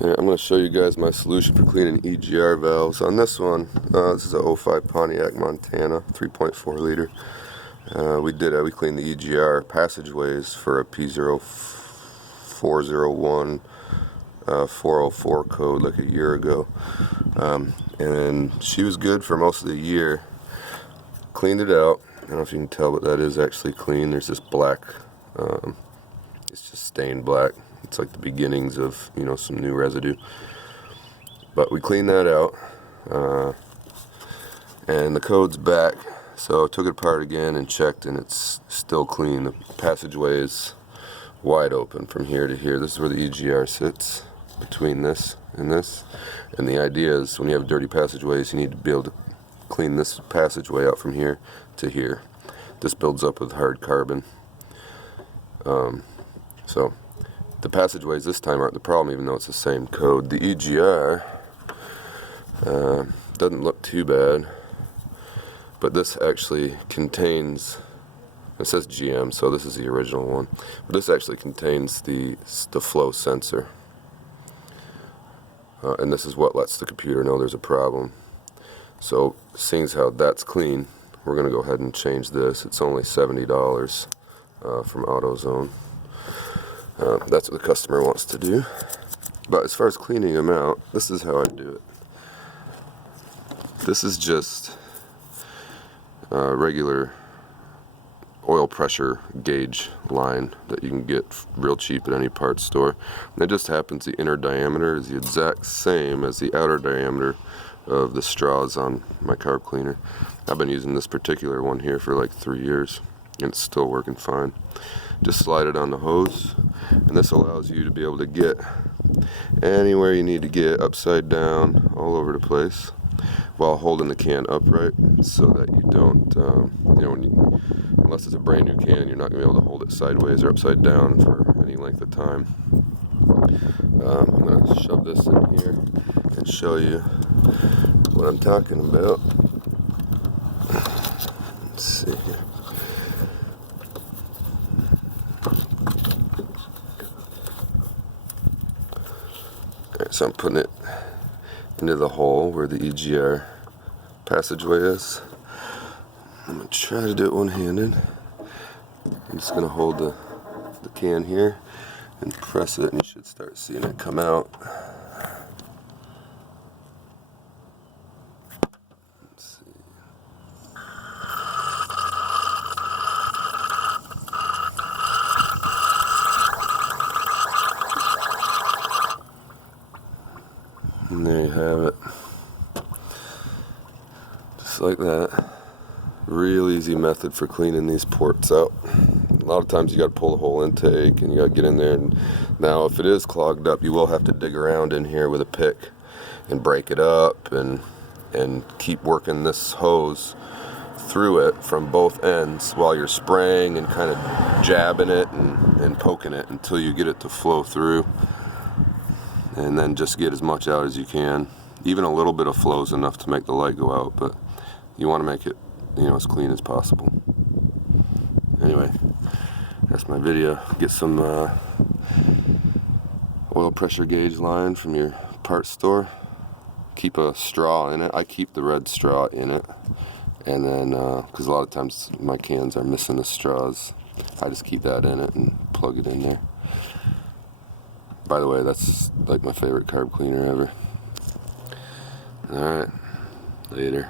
Here, I'm going to show you guys my solution for cleaning EGR valves. On this one, this is a 05 Pontiac Montana, 3.4 liter. We cleaned the EGR passageways for a P0401 404 code like a year ago. And she was good for most of the year. Cleaned it out. I don't know if you can tell, but that is actually clean. There's this black, it's just stained black. It's like the beginnings of, some new residue. But we cleaned that out, and the code's back. So I took it apart again and checked, and it's still clean. The passageway is wide open from here to here. This is where the EGR sits, between this and this. And the idea is when you have dirty passageways, you need to be able to clean this passageway out from here to here. This builds up with hard carbon. So the passageways this time aren't the problem, even though it's the same code. The EGR doesn't look too bad, but this actually contains, it says GM, so this is the original one, but this actually contains the flow sensor, and this is what lets the computer know there's a problem. So seeing as how that's clean, we're going to go ahead and change this. It's only $70 from AutoZone. That's what the customer wants to do. But as far as cleaning them out, this is how I do it. This is just regular oil pressure gauge line that you can get real cheap at any parts store. And it just happens the inner diameter is the exact same as the outer diameter of the straws on my carb cleaner. I've been using this particular one here for like 3 years, and it's still working fine. Just slide it on the hose, and this allows you to be able to get anywhere you need to get, upside down, all over the place, while holding the can upright, so that you don't, unless it's a brand new can, you're not going to be able to hold it sideways or upside down for any length of time. I'm going to shove this in here and show you what I'm talking about. Let's see here. So I'm putting it into the hole where the EGR passageway is. I'm going to try to do it one-handed. I'm just going to hold the can here and press it, and you should start seeing it come out. Let's see. And there you have it. Just like that. Real easy method for cleaning these ports out. A lot of times you got to pull the whole intake and you got to get in there. And now if it is clogged up, you will have to dig around in here with a pick and break it up and keep working this hose through it from both ends while you're spraying and kind of jabbing it and poking it until you get it to flow through. And then just get as much out as you can. Even a little bit of flow is enough to make the light go out, but you want to make it, as clean as possible. Anyway, that's my video. Get some oil pressure gauge line from your parts store. Keep a straw in it. I keep the red straw in it, and then because a lot of times my cans are missing the straws, I just keep that in it and plug it in there. By the way, that's like my favorite carb cleaner ever. Alright, later.